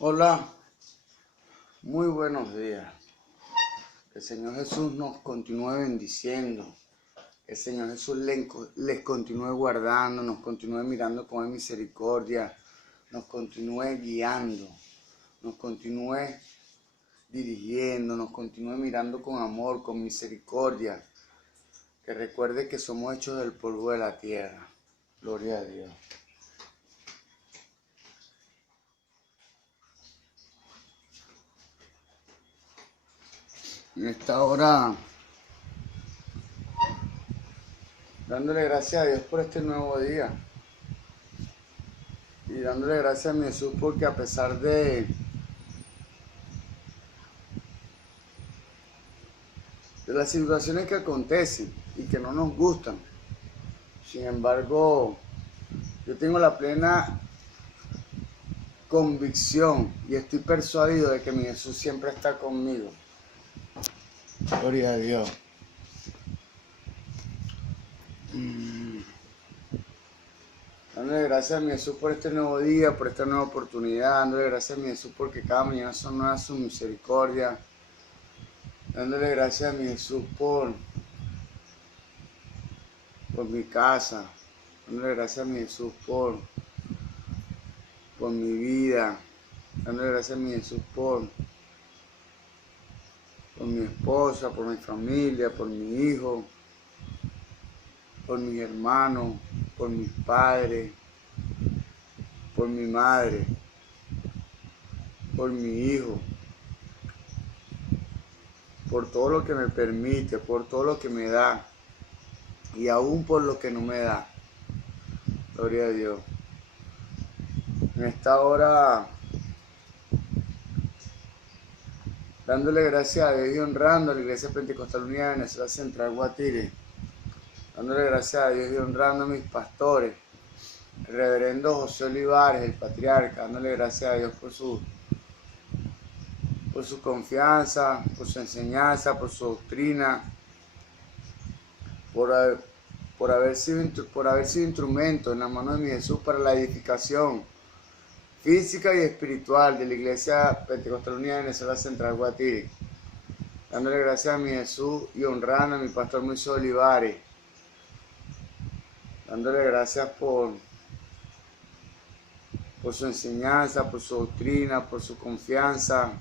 Hola, muy buenos días. Que el Señor Jesús nos continúe bendiciendo. Que el Señor Jesús les continúe guardando, nos continúe mirando con misericordia, nos continúe guiando, nos continúe dirigiendo, nos continúe mirando con amor, con misericordia. Que recuerde que somos hechos del polvo de la tierra. Gloria a Dios. En esta hora, dándole gracias a Dios por este nuevo día. Y dándole gracias a mi Jesús porque a pesar de las situaciones que acontecen y que no nos gustan, sin embargo, yo tengo la plena convicción y estoy persuadido de que mi Jesús siempre está conmigo. Gloria a Dios. Dándole gracias a mi Jesús por este nuevo día, por esta nueva oportunidad. Dándole gracias a mi Jesús porque cada mañana son nuevas su misericordia. Dándole gracias a mi Jesús por mi casa. Dándole gracias a mi Jesús por mi vida. Dándole gracias a mi Jesús por mi esposa, por mi familia, por mi hijo, por mis hermanos, por mis padres, por mi madre, por mi hijo, por todo lo que me permite, por todo lo que me da y aún por lo que no me da. Gloria a Dios. En esta hora, dándole gracias a Dios y honrando a la Iglesia Pentecostal Unida de Venezuela Central Guatire. Dándole gracias a Dios y honrando a mis pastores, el reverendo José Olivares, el patriarca. Dándole gracias a Dios por su confianza, por su enseñanza, por su doctrina, por haber sido instrumento en la mano de mi Jesús para la edificación física y espiritual de la Iglesia Pentecostal Unida de Venezuela Central Guatire. Dándole gracias a mi Jesús y honrando a mi pastor Moisés Olivares. Dándole gracias por su enseñanza, por su doctrina, por su confianza,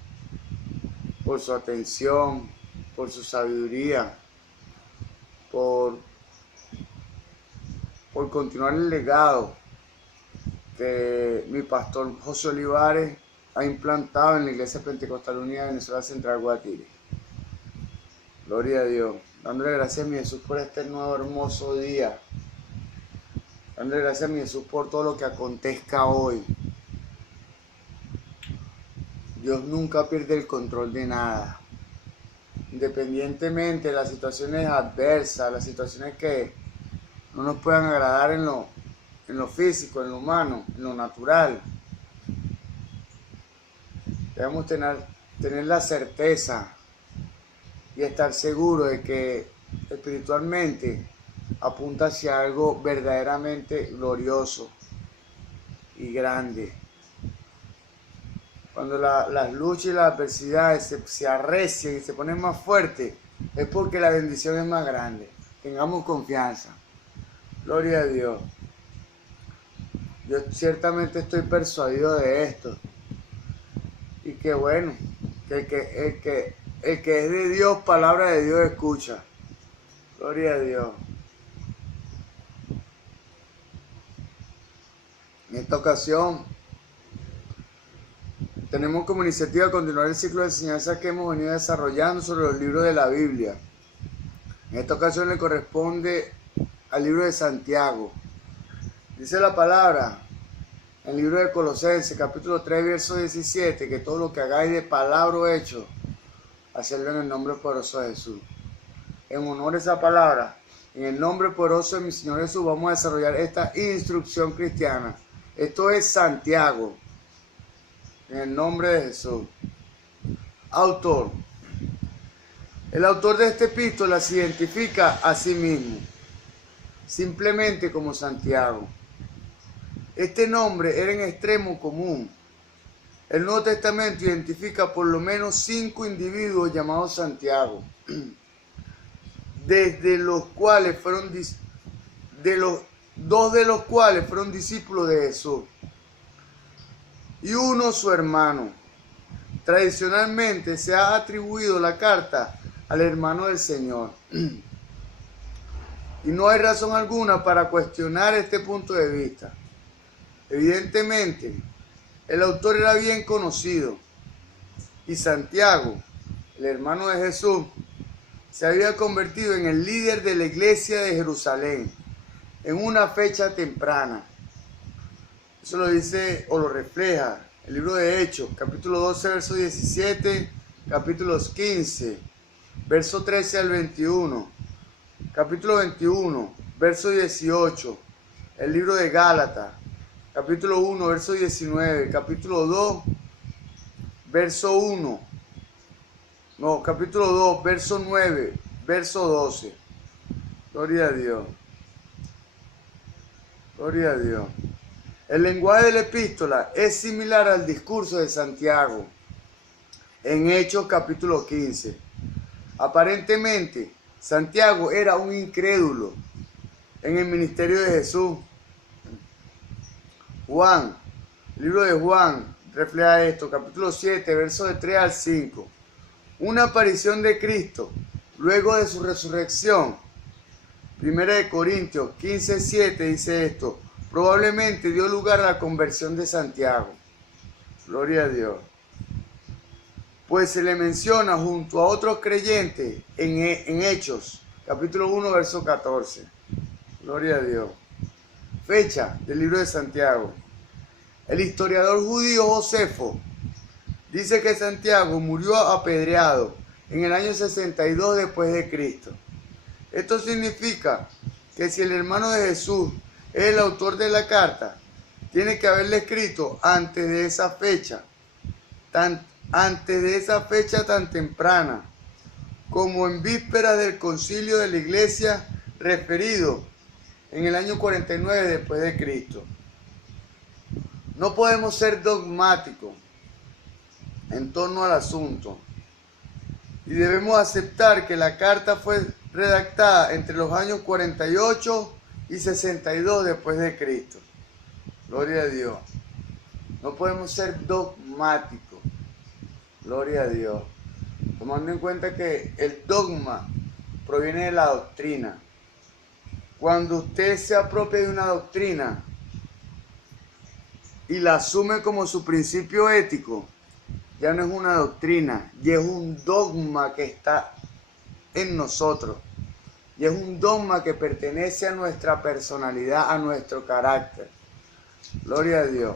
por su atención, por su sabiduría, por continuar el legado que mi pastor José Olivares ha implantado en la Iglesia Pentecostal Unida de Venezuela Central Guatire. Gloria a Dios. Dándole gracias a mi Jesús por este nuevo hermoso día. Dándole gracias a mi Jesús por todo lo que acontezca hoy. Dios nunca pierde el control de nada. Independientemente de las situaciones adversas, las situaciones que no nos puedan agradar en lo físico, en lo humano, en lo natural. Debemos tener la certeza y estar seguros de que espiritualmente apunta hacia algo verdaderamente glorioso y grande. Cuando las luchas y las adversidades se arrecian y se ponen más fuertes, es porque la bendición es más grande. Tengamos confianza. Gloria a Dios. Yo ciertamente estoy persuadido de esto. Y que bueno, que el que es de Dios, palabra de Dios escucha. Gloria a Dios. En esta ocasión, tenemos como iniciativa continuar el ciclo de enseñanza que hemos venido desarrollando sobre los libros de la Biblia. En esta ocasión le corresponde al libro de Santiago. Dice la palabra en el libro de Colosenses, capítulo 3, verso 17, que todo lo que hagáis de palabra o hecho, hacerlo en el nombre poderoso de Jesús. En honor a esa palabra, en el nombre poderoso de mi Señor Jesús, vamos a desarrollar esta instrucción cristiana. Esto es Santiago, en el nombre de Jesús. Autor. El autor de esta epístola se identifica a sí mismo, simplemente como Santiago. Este nombre era en extremo común El Nuevo Testamento identifica por lo menos 5 individuos llamados Santiago, desde los cuales fueron dos de los cuales fueron discípulos de Jesús y uno su hermano. Tradicionalmente se ha atribuido la carta al hermano del Señor. Y no hay razón alguna para cuestionar este punto de vista. Evidentemente, el autor era bien conocido y Santiago, el hermano de Jesús, se había convertido en el líder de la iglesia de Jerusalén en una fecha temprana. Eso lo dice o lo refleja el libro de Hechos, capítulo 12, verso 17, capítulos 15, verso 13 al 21, capítulo 21, verso 18, el libro de Gálatas, capítulo 1, verso 19, capítulo 2, verso 1, no, capítulo 2, verso 9, verso 12. Gloria a Dios. Gloria a Dios. El lenguaje de la epístola es similar al discurso de Santiago en Hechos capítulo 15. Aparentemente, Santiago era un incrédulo en el ministerio de Jesús. Juan, el libro de Juan refleja esto, capítulo 7, versos de 3 al 5. Una aparición de Cristo luego de su resurrección. Primera de Corintios 15, 7 dice esto. Probablemente dio lugar a la conversión de Santiago. Gloria a Dios. Pues se le menciona junto a otros creyentes en Hechos, capítulo 1, verso 14. Gloria a Dios. Fecha del libro de Santiago. El historiador judío Josefo dice que Santiago murió apedreado en el año 62 después de Cristo. Esto significa que si el hermano de Jesús es el autor de la carta, tiene que haberle escrito antes de esa fecha tan temprana, como en vísperas del concilio de la iglesia referido en el año 49 después de Cristo. No podemos ser dogmáticos en torno al asunto y debemos aceptar que la carta fue redactada entre los años 48 y 62 después de Cristo. Gloria a Dios. No podemos ser dogmáticos. Gloria a Dios. Tomando en cuenta que el dogma proviene de la doctrina. Cuando usted se apropia de una doctrina y la asume como su principio ético, ya no es una doctrina, ya es un dogma que está en nosotros. Y es un dogma que pertenece a nuestra personalidad, a nuestro carácter. Gloria a Dios.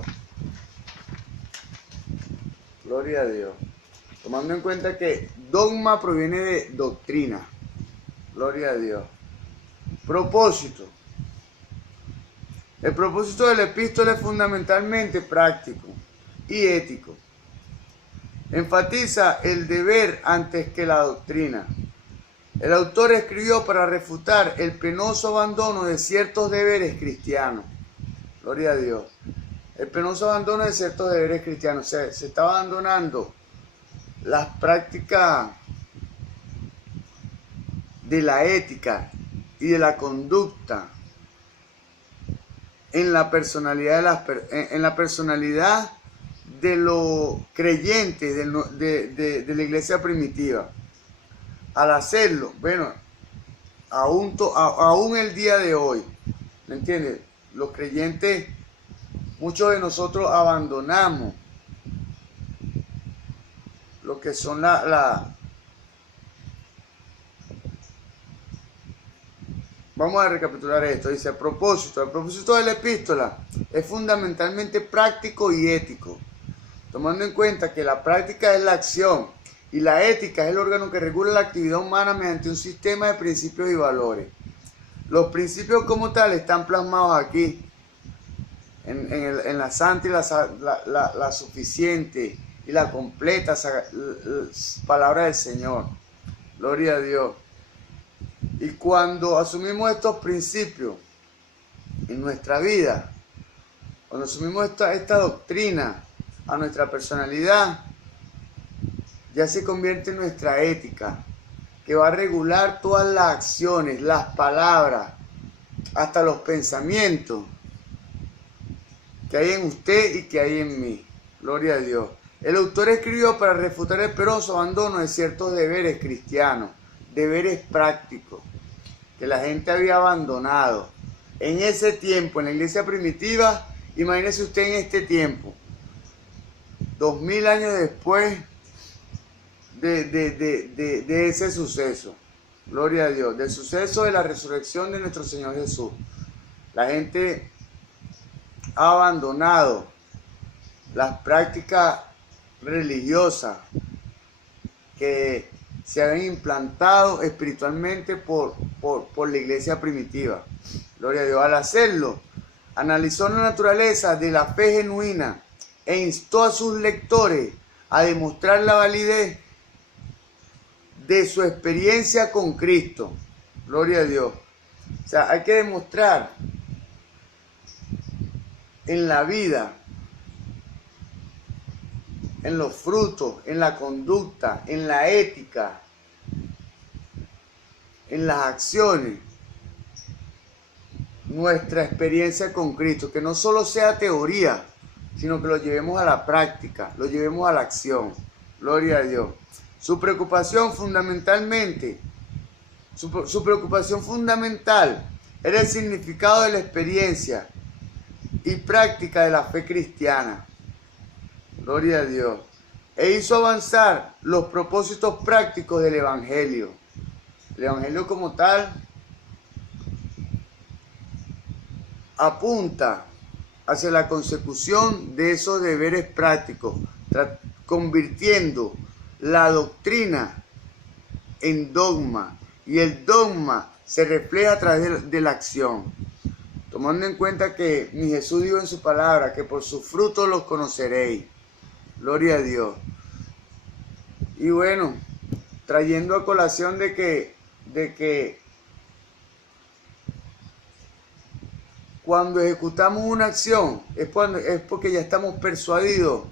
Gloria a Dios. Tomando en cuenta que dogma proviene de doctrina. Gloria a Dios. Propósito. El propósito de la epístola es fundamentalmente práctico y ético. Enfatiza el deber antes que la doctrina. El autor escribió para refutar el penoso abandono de ciertos deberes cristianos. Gloria a Dios. El penoso abandono de ciertos deberes cristianos. Se está abandonando las prácticas de la ética y de la conducta en la personalidad de los creyentes de la iglesia primitiva. Al hacerlo, bueno, aún el día de hoy, ¿me entiendes? Los creyentes, muchos de nosotros abandonamos lo que son Vamos a recapitular esto. Dice, el propósito de la epístola es fundamentalmente práctico y ético, tomando en cuenta que la práctica es la acción y la ética es el órgano que regula la actividad humana mediante un sistema de principios y valores. Los principios como tal están plasmados aquí, en la santa y la suficiente y la completa palabra del Señor. Gloria a Dios. Y cuando asumimos estos principios en nuestra vida, cuando asumimos esta doctrina, a nuestra personalidad, ya se convierte en nuestra ética, que va a regular todas las acciones, las palabras, hasta los pensamientos que hay en usted y que hay en mí. Gloria a Dios. El autor escribió para refutar el penoso abandono de ciertos deberes cristianos, deberes prácticos, que la gente había abandonado. En ese tiempo, en la iglesia primitiva, imagínese usted en este tiempo, 2000 años después de ese suceso. Gloria a Dios, del suceso de la resurrección de nuestro Señor Jesús. La gente ha abandonado las prácticas religiosas que se habían implantado espiritualmente por la iglesia primitiva. Gloria a Dios. Al hacerlo, analizó la naturaleza de la fe genuina e instó a sus lectores a demostrar la validez de su experiencia con Cristo. Gloria a Dios. O sea, hay que demostrar en la vida, en los frutos, en la conducta, en la ética, en las acciones, nuestra experiencia con Cristo, que no solo sea teoría, sino que lo llevemos a la práctica, lo llevemos a la acción. Gloria a Dios. Su preocupación fundamental era el significado de la experiencia y práctica de la fe cristiana. Gloria a Dios. E hizo avanzar los propósitos prácticos del Evangelio. El Evangelio como tal apunta hacia la consecución de esos deberes prácticos, convirtiendo la doctrina en dogma, y el dogma se refleja a través de la acción. Tomando en cuenta que mi Jesús dijo en su palabra que por sus frutos los conoceréis. Gloria a Dios. Y bueno, trayendo a colación de que cuando ejecutamos una acción es porque ya estamos persuadidos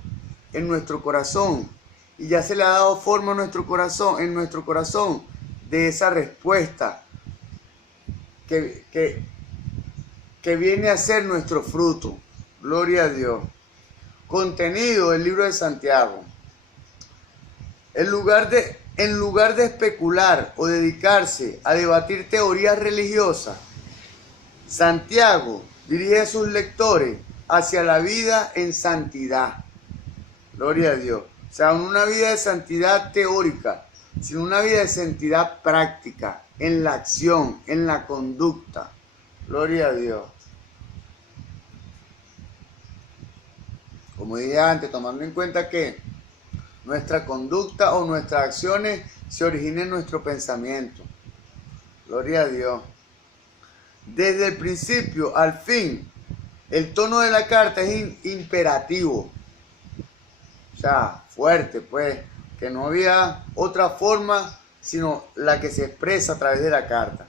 en nuestro corazón y ya se le ha dado forma a nuestro corazón de esa respuesta que viene a ser nuestro fruto. Gloria a Dios. Contenido del libro de Santiago. En lugar de especular o dedicarse a debatir teorías religiosas, Santiago dirige a sus lectores hacia la vida en santidad. Gloria a Dios. O sea, no una vida de santidad teórica, sino una vida de santidad práctica, en la acción, en la conducta. Gloria a Dios. Como dije antes, tomando en cuenta que nuestra conducta o nuestras acciones se originan en nuestro pensamiento. Gloria a Dios. Desde el principio al fin, el tono de la carta es imperativo. O sea, fuerte, pues, que no había otra forma sino la que se expresa a través de la carta.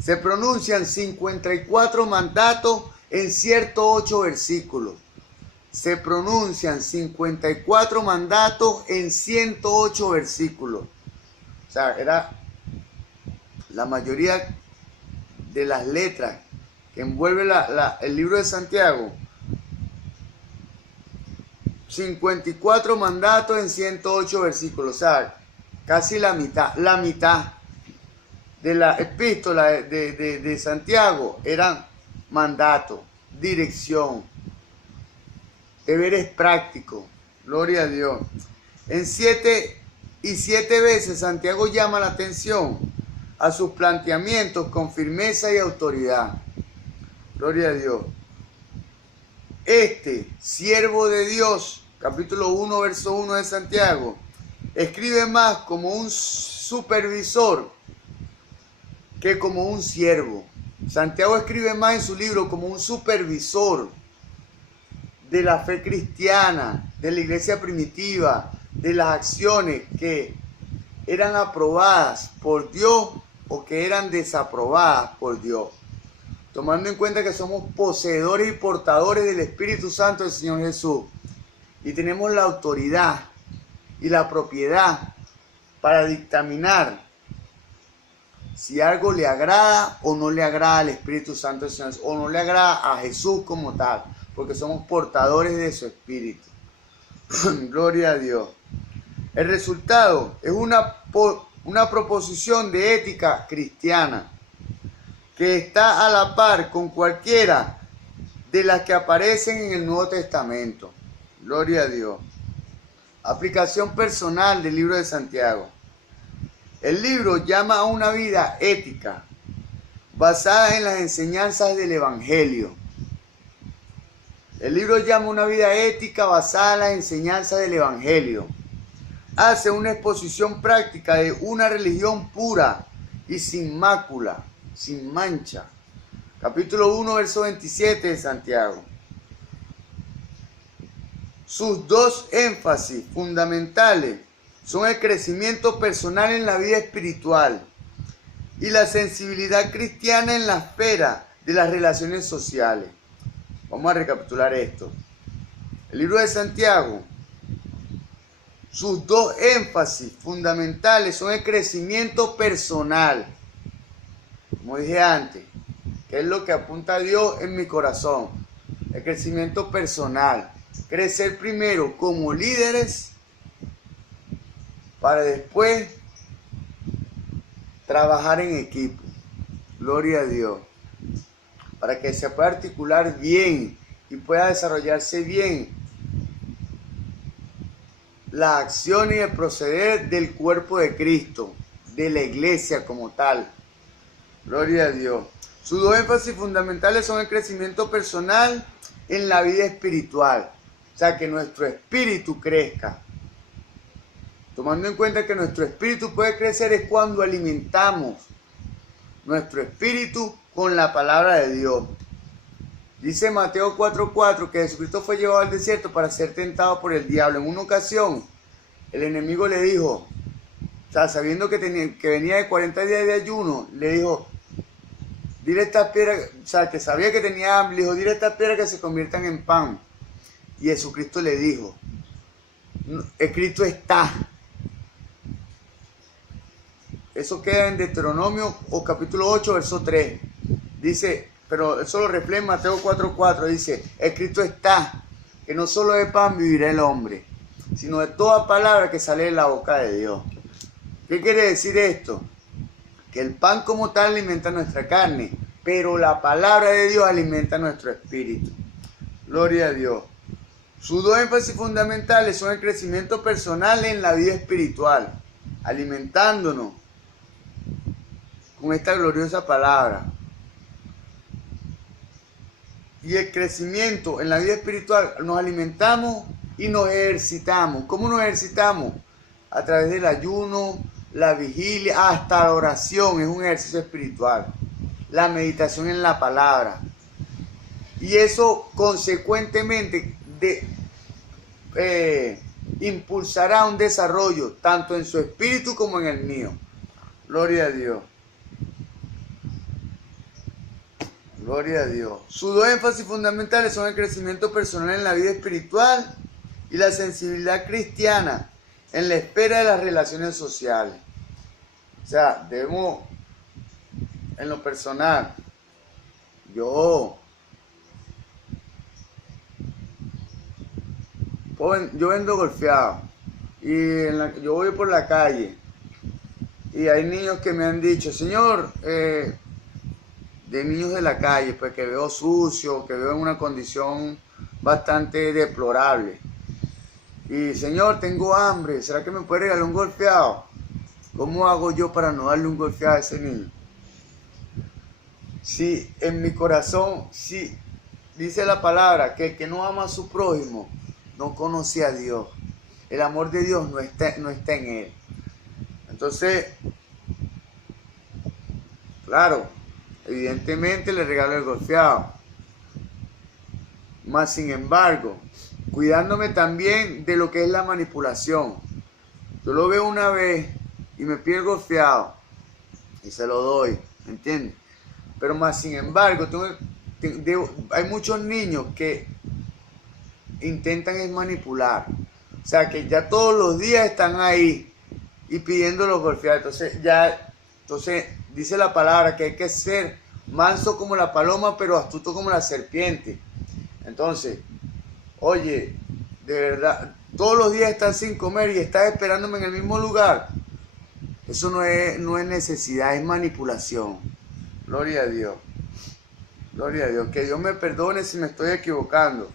Se pronuncian 54 mandatos en 108 versículos. Se pronuncian 54 mandatos en 108 versículos. O sea, era la mayoría de las letras que envuelve el libro de Santiago. 54 mandatos en 108 versículos. O sea, casi la mitad de la epístola de Santiago eran mandatos, dirección, deberes prácticos. Gloria a Dios. En 7 veces Santiago llama la atención a sus planteamientos con firmeza y autoridad. Gloria a Dios. Este siervo de Dios, capítulo 1, verso 1 de Santiago, escribe más como un supervisor que como un siervo. Santiago escribe más en su libro como un supervisor de la fe cristiana, de la iglesia primitiva, de las acciones que eran aprobadas por Dios o que eran desaprobadas por Dios. Tomando en cuenta que somos poseedores y portadores del Espíritu Santo del Señor Jesús. y tenemos la autoridad y la propiedad para dictaminar si algo le agrada o no le agrada al Espíritu Santo del Señor, o no le agrada a Jesús como tal, porque somos portadores de su Espíritu. Gloria a Dios. El resultado es una proposición de ética cristiana que está a la par con cualquiera de las que aparecen en el Nuevo Testamento. Gloria a Dios. Aplicación personal del libro de Santiago. El libro llama a una vida ética basada en las enseñanzas del Evangelio. El libro llama a una vida ética basada en las enseñanzas del Evangelio. Hace una exposición práctica de una religión pura y sin mácula, sin mancha. Capítulo 1, verso 27 de Santiago. Sus dos énfasis fundamentales son el crecimiento personal en la vida espiritual y la sensibilidad cristiana en la esfera de las relaciones sociales. Vamos a recapitular esto. El libro de Santiago, sus dos énfasis fundamentales son el crecimiento personal, como dije antes, que es lo que apunta a Dios en mi corazón. El crecimiento personal, crecer primero como líderes para después trabajar en equipo. Gloria a Dios. Para que se pueda articular bien y pueda desarrollarse bien la acción y el proceder del cuerpo de Cristo, de la iglesia como tal. Gloria a Dios. Sus dos énfasis fundamentales son el crecimiento personal en la vida espiritual. O sea, que nuestro espíritu crezca. Tomando en cuenta que nuestro espíritu puede crecer es cuando alimentamos nuestro espíritu con la palabra de Dios. Dice Mateo 4:4 que Jesucristo fue llevado al desierto para ser tentado por el diablo. En una ocasión, el enemigo le dijo, o sea, sabiendo que venía de 40 días de ayuno, le dijo, dile a estas piedras, o sea, que sabía que tenía hambre, le dijo, dile a estas piedras que se conviertan en pan. Y Jesucristo le dijo, escrito está. Eso queda en Deuteronomio o capítulo 8, verso 3. Dice, pero eso lo refleja en Mateo 4:4. Dice, escrito está, que no solo de pan vivirá el hombre, sino de toda palabra que sale de la boca de Dios. ¿Qué quiere decir esto? Que el pan como tal alimenta nuestra carne, pero la palabra de Dios alimenta nuestro espíritu. Gloria a Dios. Sus dos énfasis fundamentales son el crecimiento personal en la vida espiritual, alimentándonos con esta gloriosa palabra. Y el crecimiento en la vida espiritual, nos alimentamos y nos ejercitamos. ¿Cómo nos ejercitamos? A través del ayuno, la vigilia, hasta la oración, es un ejercicio espiritual. La meditación en la palabra. Y eso consecuentemente impulsará un desarrollo tanto en su espíritu como en el mío. Gloria a Dios. Gloria a Dios. Sus dos énfasis fundamentales son el crecimiento personal en la vida espiritual y la sensibilidad cristiana en la esfera de las relaciones sociales. O sea, debemos, en lo personal, yo vendo golfeado y yo voy por la calle y hay niños que me han dicho, señor, de niños de la calle, pues que veo sucio, que veo en una condición bastante deplorable. Y señor, tengo hambre, ¿será que me puede regalar un golfeado? ¿Cómo hago yo para no darle un golfeado a ese niño? Si en mi corazón, si dice la palabra que el que no ama a su prójimo no conoce a Dios. El amor de Dios no está en él. Entonces, claro, evidentemente le regalo el golfeado. Mas sin embargo, cuidándome también de lo que es la manipulación. Yo lo veo una vez y me pide el golfeado y se lo doy, ¿me entiendes? Pero más sin embargo, hay muchos niños que intentan es manipular. O sea, que ya todos los días están ahí y pidiéndolo golpear. Entonces dice la palabra que hay que ser manso como la paloma, pero astuto como la serpiente. Entonces, oye, de verdad, todos los días estás sin comer y estás esperándome en el mismo lugar. Eso no es necesidad, es manipulación. Gloria a Dios. Gloria a Dios. Que Dios me perdone si me estoy equivocando.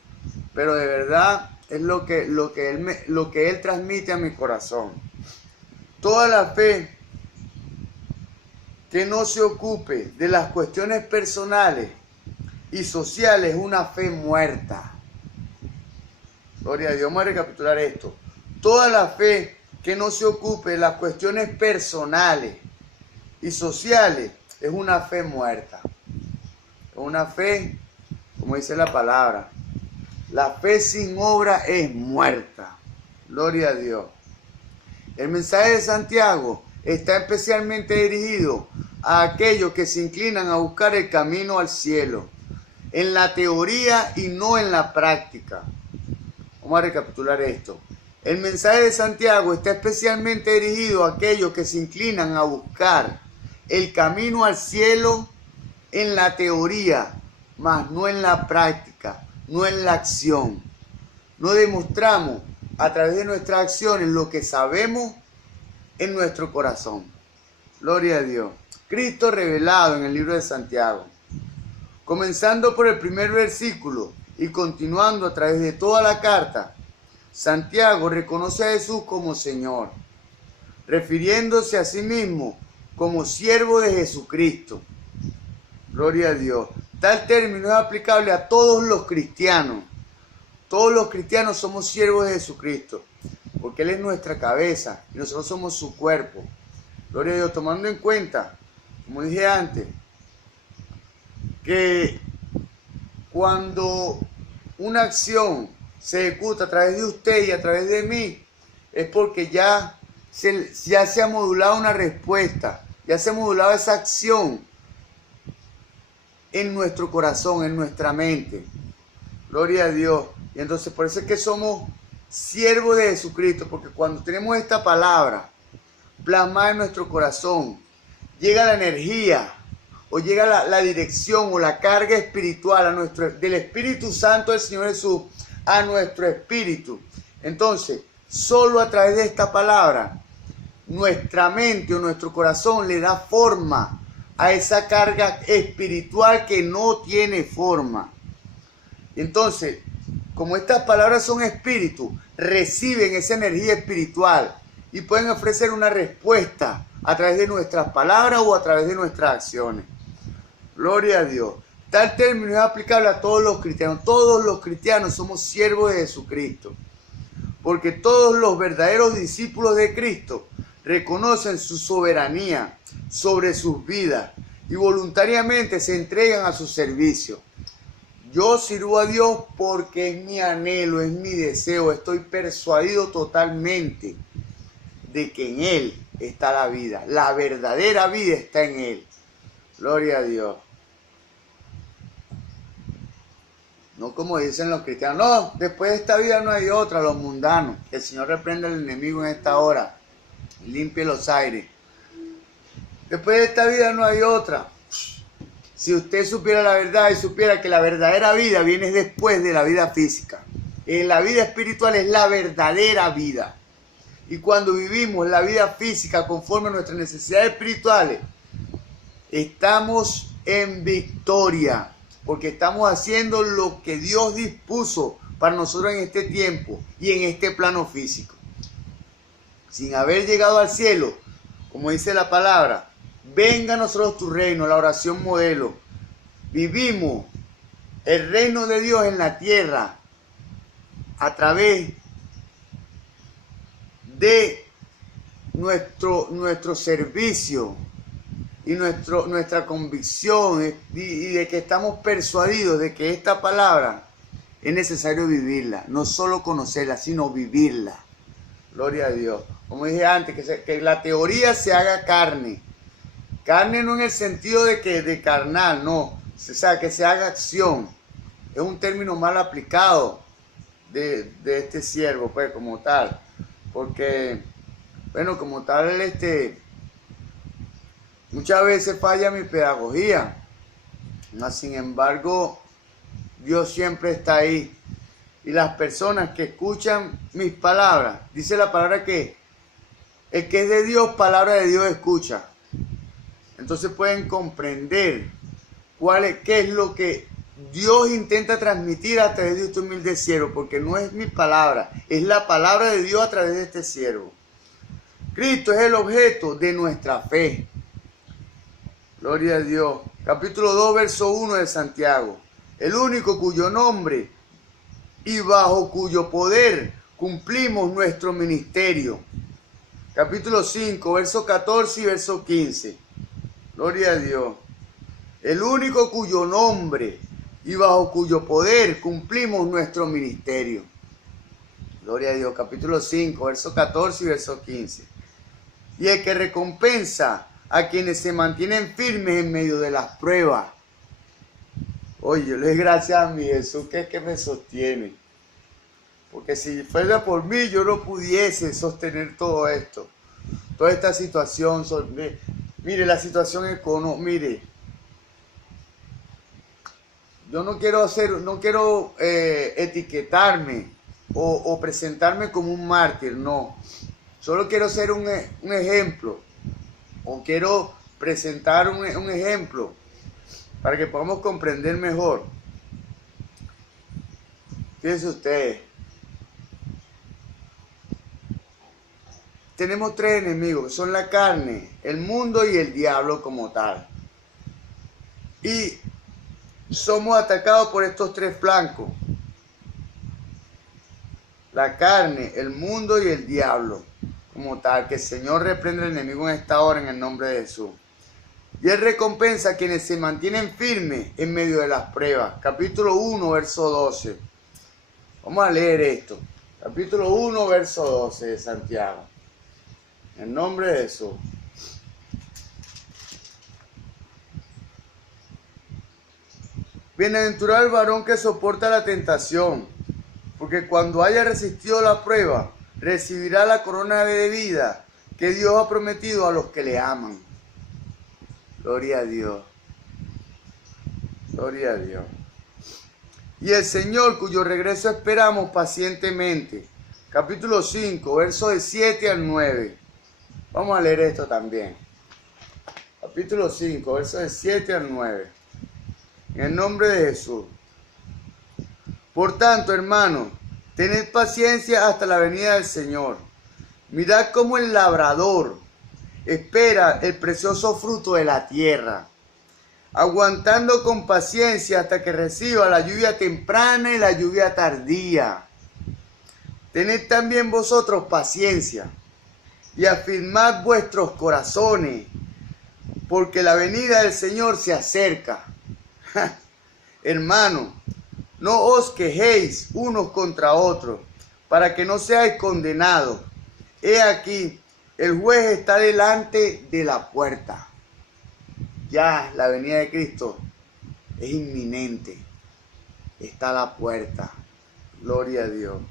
Pero de verdad es lo que Él transmite a mi corazón. Toda la fe que no se ocupe de las cuestiones personales y sociales es una fe muerta. Gloria a Dios. Vamos a recapitular esto. Toda la fe que no se ocupe de las cuestiones personales y sociales es una fe muerta. Es una fe, como dice la palabra, la fe sin obra es muerta. Gloria a Dios. El mensaje de Santiago está especialmente dirigido a aquellos que se inclinan a buscar el camino al cielo, en la teoría y no en la práctica. Vamos a recapitular esto. El mensaje de Santiago está especialmente dirigido a aquellos que se inclinan a buscar el camino al cielo en la teoría, mas no en la práctica, no en la acción. No demostramos a través de nuestras acciones lo que sabemos en nuestro corazón. Gloria a Dios. Cristo revelado en el libro de Santiago. Comenzando por el primer versículo y continuando a través de toda la carta, Santiago reconoce a Jesús como Señor, refiriéndose a sí mismo como siervo de Jesucristo. Gloria a Dios. Tal término es aplicable a todos los cristianos. Todos los cristianos somos siervos de Jesucristo, porque Él es nuestra cabeza y nosotros somos su cuerpo. Gloria a Dios, tomando en cuenta, como dije antes, que cuando una acción se ejecuta a través de usted y a través de mí, es porque ya se ha modulado una respuesta, ya se ha modulado esa acción en nuestro corazón, en nuestra mente. Gloria a Dios. Y entonces por eso es que somos siervos de Jesucristo, porque cuando tenemos esta palabra plasmada en nuestro corazón, llega la energía o llega la dirección o la carga espiritual del Espíritu Santo del Señor Jesús a nuestro espíritu. Entonces, solo a través de esta palabra, nuestra mente o nuestro corazón le da forma a esa carga espiritual que no tiene forma. Entonces, como estas palabras son espíritu, reciben esa energía espiritual y pueden ofrecer una respuesta a través de nuestras palabras o a través de nuestras acciones. Gloria a Dios. Tal término es aplicable a todos los cristianos. Todos los cristianos somos siervos de Jesucristo, porque todos los verdaderos discípulos de Cristo reconocen su soberanía sobre sus vidas y voluntariamente se entregan a su servicio. Yo sirvo a Dios porque es mi anhelo, es mi deseo. Estoy persuadido totalmente de que en Él está la vida. La verdadera vida está en Él. Gloria a Dios. No como dicen los cristianos, no, después de esta vida no hay otra, los mundanos. Que el Señor reprenda al enemigo en esta hora y limpie los aires. Después de esta vida no hay otra. Si usted supiera la verdad y supiera que la verdadera vida viene después de la vida física. La vida espiritual es la verdadera vida. Y cuando vivimos la vida física conforme a nuestras necesidades espirituales, estamos en victoria. Porque estamos haciendo lo que Dios dispuso para nosotros en este tiempo y en este plano físico. Sin haber llegado al cielo, como dice la palabra, venga a nosotros tu reino, la oración modelo. Vivimos el reino de Dios en la tierra a través de nuestro servicio y nuestra convicción y de que estamos persuadidos de que esta palabra es necesario vivirla, no solo conocerla, sino vivirla. Gloria a Dios. Como dije antes, que la teoría se haga carne. Carne no en el sentido de carnal, no. O sea, que se haga acción. Es un término mal aplicado. de este siervo, pues, como tal. Porque, bueno, como tal, muchas veces falla mi pedagogía. Mas, sin embargo, Dios siempre está ahí. Y las personas que escuchan mis palabras, dice la palabra que el que es de Dios, palabra de Dios escucha. Entonces pueden comprender qué es lo que Dios intenta transmitir a través de este humilde siervo, porque no es mi palabra, es la palabra de Dios a través de este siervo. Cristo es el objeto de nuestra fe. Gloria a Dios. Capítulo 2, verso 1 de Santiago. El único cuyo nombre y bajo cuyo poder cumplimos nuestro ministerio. Capítulo 5, verso 14 y verso 15. Gloria a Dios. El único cuyo nombre y bajo cuyo poder cumplimos nuestro ministerio. Gloria a Dios. Capítulo 5, verso 14 y verso 15. Y el que recompensa a quienes se mantienen firmes en medio de las pruebas. Oye, yo le doy gracias a mi Jesús que es que me sostiene. Porque si fuera por mí, yo no pudiese sostener todo esto. Toda esta situación. Mire, la situación económica. Mire, yo no quiero etiquetarme o presentarme como un mártir, no. Solo quiero ser un ejemplo. O quiero presentar un ejemplo para que podamos comprender mejor. Fíjense ustedes. Tenemos tres enemigos, que son la carne, el mundo y el diablo como tal. Y somos atacados por estos tres flancos. La carne, el mundo y el diablo como tal. Que el Señor reprenda al enemigo en esta hora en el nombre de Jesús. Y Él recompensa a quienes se mantienen firmes en medio de las pruebas. Capítulo 1, verso 12. Vamos a leer esto. Capítulo 1, verso 12 de Santiago. En nombre de Jesús. Bienaventurado el varón que soporta la tentación, porque cuando haya resistido la prueba, recibirá la corona de vida que Dios ha prometido a los que le aman. Gloria a Dios. Gloria a Dios. Y el Señor, cuyo regreso esperamos pacientemente. Capítulo 5, versos de 7 al 9. Vamos a leer esto también. Capítulo 5, versos de 7 al 9. En el nombre de Jesús. Por tanto, hermanos, tened paciencia hasta la venida del Señor. Mirad cómo el labrador espera el precioso fruto de la tierra, aguantando con paciencia hasta que reciba la lluvia temprana y la lluvia tardía. Tened también vosotros paciencia y afirmad vuestros corazones, porque la venida del Señor se acerca. Hermano, no os quejéis unos contra otros, para que no seáis condenados. He aquí, el juez está delante de la puerta. Ya la venida de Cristo es inminente. Está a la puerta. Gloria a Dios.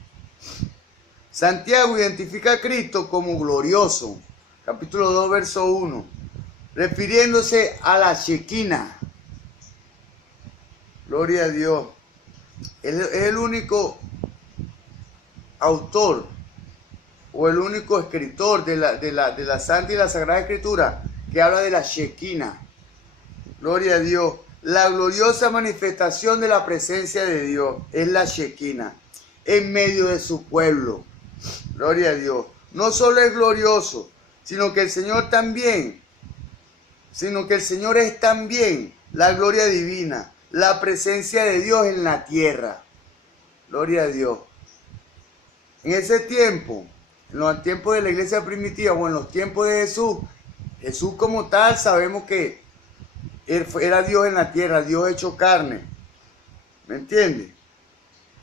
Santiago identifica a Cristo como glorioso. Capítulo 2, verso 1. Refiriéndose a la Shekinah. Gloria a Dios. Él es el único autor o el único escritor de la Santa y la Sagrada Escritura que habla de la Shekinah. Gloria a Dios. La gloriosa manifestación de la presencia de Dios es la Shekinah en medio de su pueblo. Gloria a Dios. No solo es glorioso, sino que el Señor es también la gloria divina, la presencia de Dios en la tierra. Gloria a Dios. En ese tiempo, en los tiempos de la iglesia primitiva o en los tiempos de Jesús, Jesús como tal sabemos que era Dios en la tierra, Dios hecho carne. ¿Me entiende?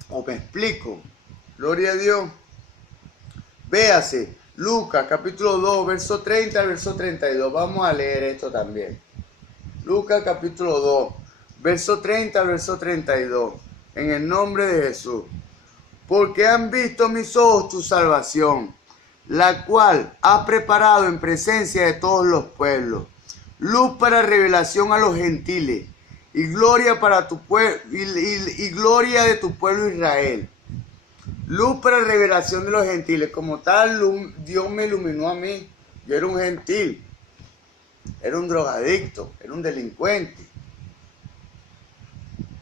¿O me explico? Gloria a Dios. Véase, Lucas capítulo 2, verso 30 al verso 32. Vamos a leer esto también. Lucas capítulo 2, verso 30 al verso 32. En el nombre de Jesús. porque han visto mis ojos tu salvación, la cual has preparado en presencia de todos los pueblos, luz para revelación a los gentiles, y gloria para tu pueblo, y gloria de tu pueblo Israel. Luz para revelación de los gentiles. Como tal, Dios me iluminó a mí. Yo era un gentil, era un drogadicto, era un delincuente.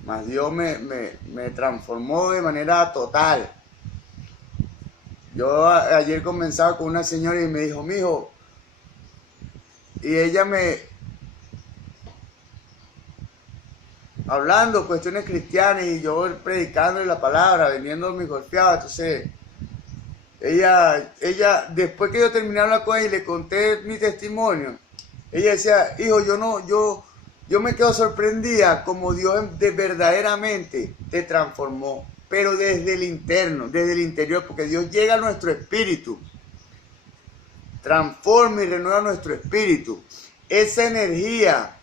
Mas Dios me transformó de manera total. Yo ayer comenzaba con una señora y me dijo, mijo, y ella hablando cuestiones cristianas y yo predicando la palabra, vendiendo mis golpeadas. Entonces, ella, después que yo terminé de hablar con ella y le conté mi testimonio, ella decía, hijo, yo me quedo sorprendida como Dios verdaderamente te transformó, pero desde el interno, desde el interior, porque Dios llega a nuestro espíritu, transforma y renueva nuestro espíritu. Esa energía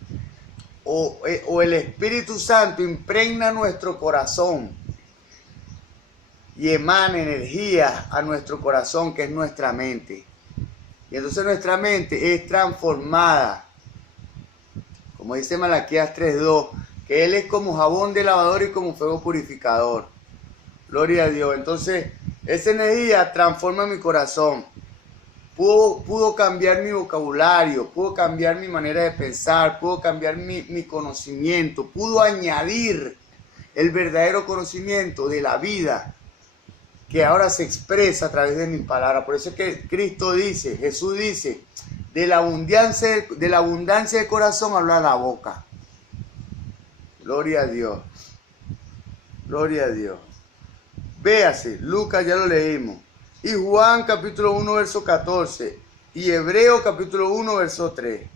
o el Espíritu Santo impregna nuestro corazón y emana energía a nuestro corazón, que es nuestra mente. Y entonces nuestra mente es transformada, como dice Malaquías 3:2, que Él es como jabón de lavador y como fuego purificador. Gloria a Dios. Entonces esa energía transforma mi corazón. Pudo cambiar mi vocabulario, pudo cambiar mi manera de pensar, pudo cambiar mi conocimiento, pudo añadir el verdadero conocimiento de la vida que ahora se expresa a través de mi palabra. Por eso es que Cristo dice, Jesús dice, de la abundancia del corazón habla la boca. Gloria a Dios. Gloria a Dios. Véase, Lucas ya lo leímos. Y Juan capítulo 1 verso 14 y Hebreo capítulo 1 verso 3.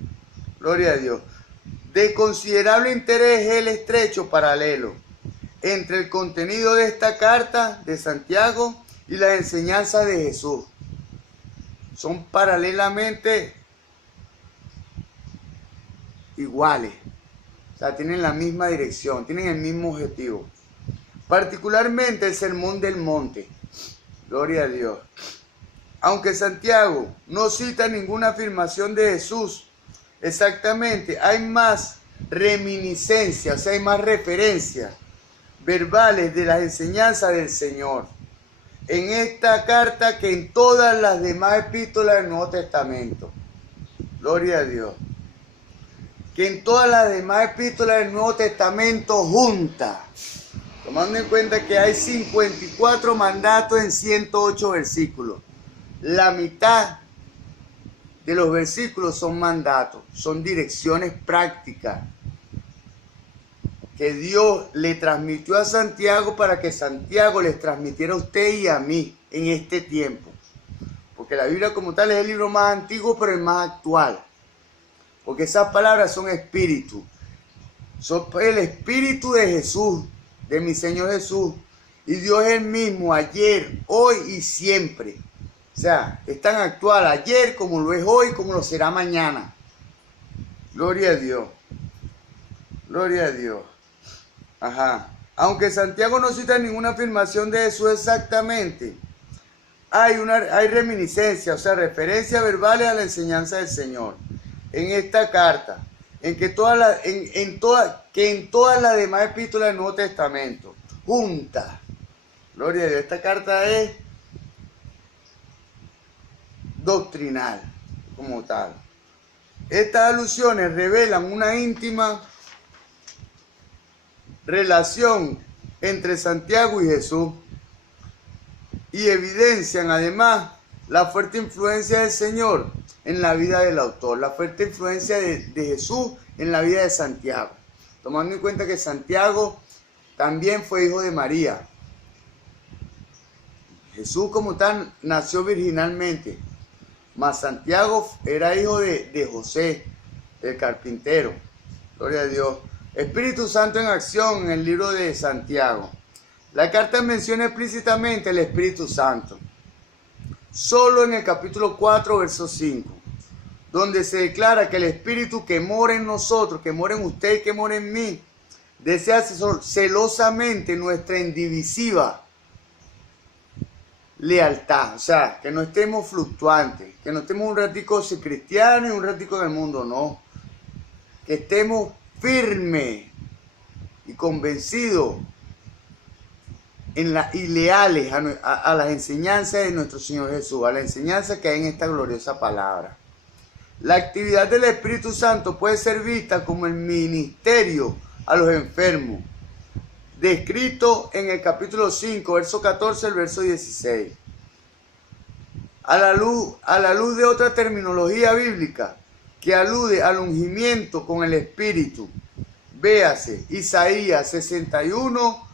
Gloria a Dios. De considerable interés es el estrecho paralelo entre el contenido de esta carta de Santiago y las enseñanzas de Jesús. Son paralelamente iguales. O sea, tienen la misma dirección, tienen el mismo objetivo. Particularmente el Sermón del Monte. Gloria a Dios. Aunque Santiago no cita ninguna afirmación de Jesús, exactamente, hay más reminiscencias, o sea, hay más referencias verbales de las enseñanzas del Señor en esta carta que en todas las demás epístolas del Nuevo Testamento. Gloria a Dios. Que en todas las demás epístolas del Nuevo Testamento juntas. Tomando en cuenta que hay 54 mandatos en 108 versículos. La mitad de los versículos son mandatos, son direcciones prácticas que Dios le transmitió a Santiago para que Santiago les transmitiera a usted y a mí en este tiempo. Porque la Biblia como tal es el libro más antiguo, pero el más actual. Porque esas palabras son espíritu. Son el espíritu de Jesús, de mi Señor Jesús. Y Dios es el mismo ayer, hoy y siempre. O sea, es tan actual ayer como lo es hoy, como lo será mañana. Gloria a Dios. Gloria a Dios. Ajá. Aunque Santiago no cita ninguna afirmación de Jesús exactamente, hay reminiscencia, o sea, referencias verbales a la enseñanza del Señor en esta carta, en todas las demás epístolas del Nuevo Testamento, juntas. Gloria a Dios. Esta carta es doctrinal como tal. Estas alusiones revelan una íntima relación entre Santiago y Jesús y evidencian además la fuerte influencia del Señor en la vida del autor, la fuerte influencia de Jesús en la vida de Santiago, tomando en cuenta que Santiago también fue hijo de María. Jesús como tal nació virginalmente, mas Santiago era hijo de José, el carpintero. Gloria a Dios. Espíritu Santo en acción en el libro de Santiago. La carta menciona explícitamente el Espíritu Santo. Solo en el capítulo 4, verso 5, donde se declara que el Espíritu que mora en nosotros, que mora en usted y que mora en mí, desea celosamente nuestra indivisiva lealtad, o sea, que no estemos fluctuantes, que no estemos un ratico cristianos y un ratico en el mundo, no. Que estemos firmes y convencidos y leales a las enseñanzas de nuestro Señor Jesús, a la enseñanza que hay en esta gloriosa palabra. La actividad del Espíritu Santo puede ser vista como el ministerio a los enfermos, descrito en el capítulo 5, verso 14 al verso 16. A la luz de otra terminología bíblica que alude al ungimiento con el Espíritu, véase Isaías 61,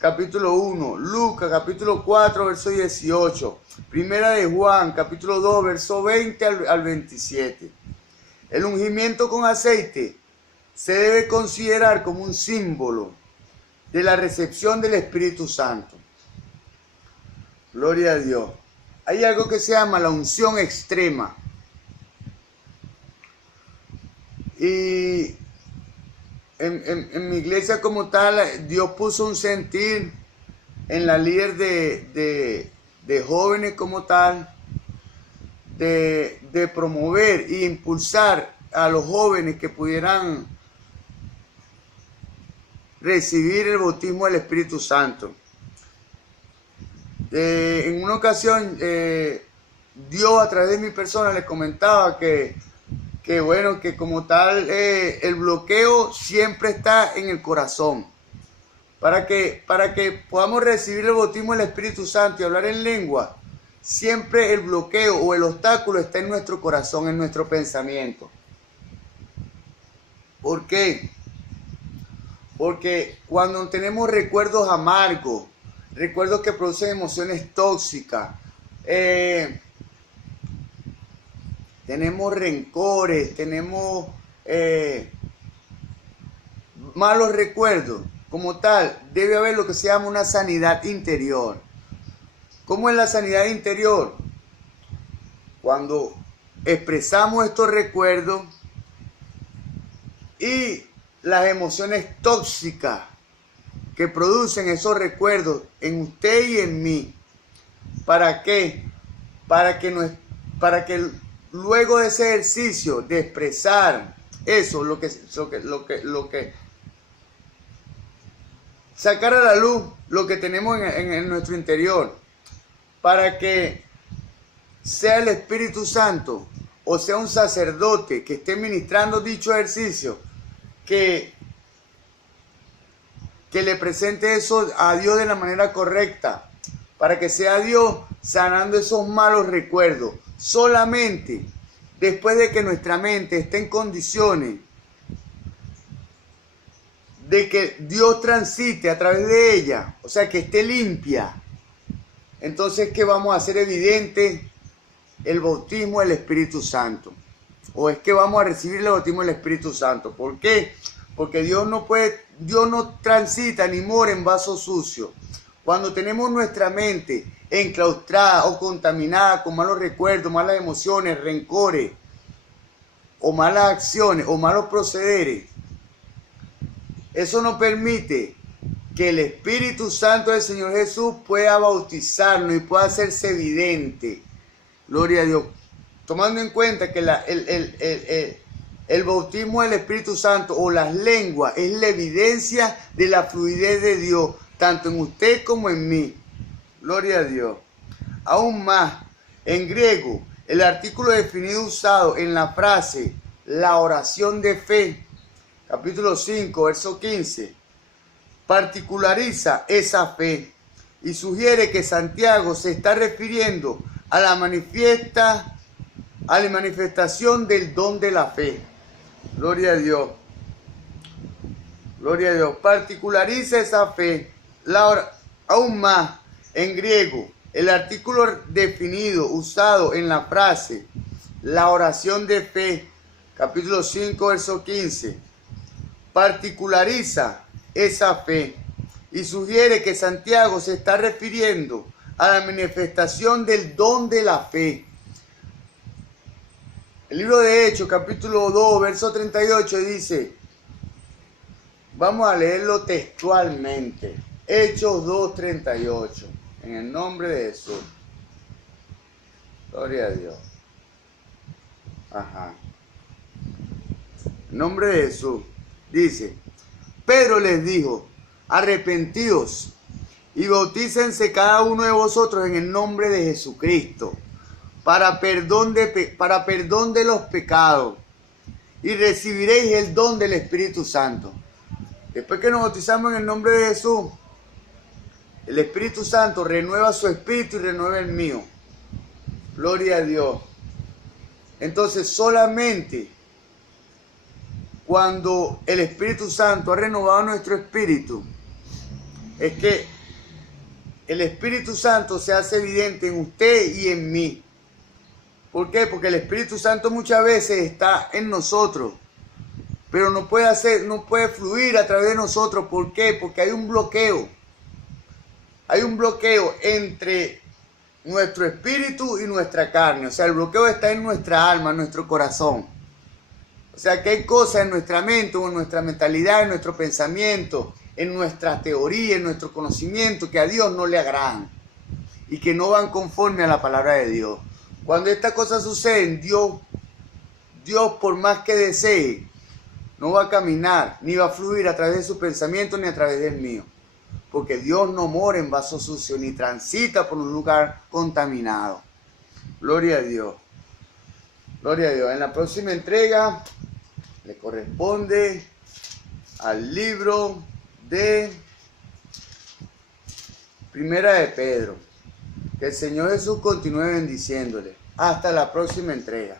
capítulo 1, Lucas capítulo 4, verso 18, Primera de Juan, capítulo 2, verso 20 al 27. El ungimiento con aceite se debe considerar como un símbolo de la recepción del Espíritu Santo. Gloria a Dios. Hay algo que se llama la unción extrema. Y en mi iglesia como tal, Dios puso un sentir en la líder de jóvenes como tal, de promover e impulsar a los jóvenes que pudieran recibir el bautismo del Espíritu Santo. En una ocasión, Dios a través de mi persona les comentaba que bueno, que como tal el bloqueo siempre está en el corazón. Para que podamos recibir el bautismo del Espíritu Santo y hablar en lengua, siempre el bloqueo o el obstáculo está en nuestro corazón, en nuestro pensamiento. ¿Por qué? Porque cuando tenemos recuerdos amargos, recuerdos que producen emociones tóxicas, tenemos rencores, tenemos malos recuerdos, como tal, debe haber lo que se llama una sanidad interior. ¿Cómo es la sanidad interior? Cuando expresamos estos recuerdos y las emociones tóxicas que producen esos recuerdos en usted y en mí. ¿Para qué? Para que luego de ese ejercicio de expresar eso, lo que sacar a la luz lo que tenemos en nuestro interior, para que sea el Espíritu Santo o sea un sacerdote que esté ministrando dicho ejercicio, que le presente eso a Dios de la manera correcta, para que sea Dios sanando esos malos recuerdos. Solamente después de que nuestra mente esté en condiciones de que Dios transite a través de ella, o sea, que esté limpia, entonces que vamos a hacer evidente el bautismo del Espíritu Santo, o es que vamos a recibir el bautismo del Espíritu Santo. ¿Por qué? Porque Dios no transita ni mora en vasos sucios. Cuando tenemos nuestra mente enclaustrada o contaminada con malos recuerdos, malas emociones, rencores, o malas acciones, o malos procederes, eso no permite que el Espíritu Santo del Señor Jesús pueda bautizarnos y pueda hacerse evidente. Gloria a Dios. Tomando en cuenta que el bautismo del Espíritu Santo o las lenguas es la evidencia de la fluidez de Dios, tanto en usted como en mí. Gloria a Dios. Aún más, en griego, el artículo definido usado en la frase la oración de fe, capítulo 5, verso 15, particulariza esa fe y sugiere que Santiago se está refiriendo a la manifestación del don de la fe. Gloria a Dios. Gloria a Dios. Particulariza esa fe. Aún más, en griego, el artículo definido usado en la frase la oración de fe, capítulo 5, verso 15, particulariza esa fe y sugiere que Santiago se está refiriendo a la manifestación del don de la fe. El libro de Hechos, capítulo 2, verso 38 dice, vamos a leerlo textualmente, Hechos 2, 38. En el nombre de Jesús. Gloria a Dios. Ajá. En nombre de Jesús. Dice, Pedro les dijo, arrepentíos y bautícense cada uno de vosotros en el nombre de Jesucristo para perdón de los pecados y recibiréis el don del Espíritu Santo. Después que nos bautizamos en el nombre de Jesús, el Espíritu Santo renueva su espíritu y renueva el mío. Gloria a Dios. Entonces solamente cuando el Espíritu Santo ha renovado nuestro espíritu, es que el Espíritu Santo se hace evidente en usted y en mí. ¿Por qué? Porque el Espíritu Santo muchas veces está en nosotros, pero no puede fluir a través de nosotros. ¿Por qué? Porque hay un bloqueo. Hay un bloqueo entre nuestro espíritu y nuestra carne. O sea, el bloqueo está en nuestra alma, en nuestro corazón. O sea, que hay cosas en nuestra mente, o en nuestra mentalidad, en nuestro pensamiento, en nuestra teoría, en nuestro conocimiento, que a Dios no le agradan y que no van conforme a la palabra de Dios. Cuando estas cosas suceden, Dios por más que desee, no va a caminar, ni va a fluir a través de su pensamiento, ni a través del mío. Porque Dios no mora en vaso sucio, ni transita por un lugar contaminado. Gloria a Dios. Gloria a Dios. En la próxima entrega le corresponde al libro de Primera de Pedro. Que el Señor Jesús continúe bendiciéndole. Hasta la próxima entrega.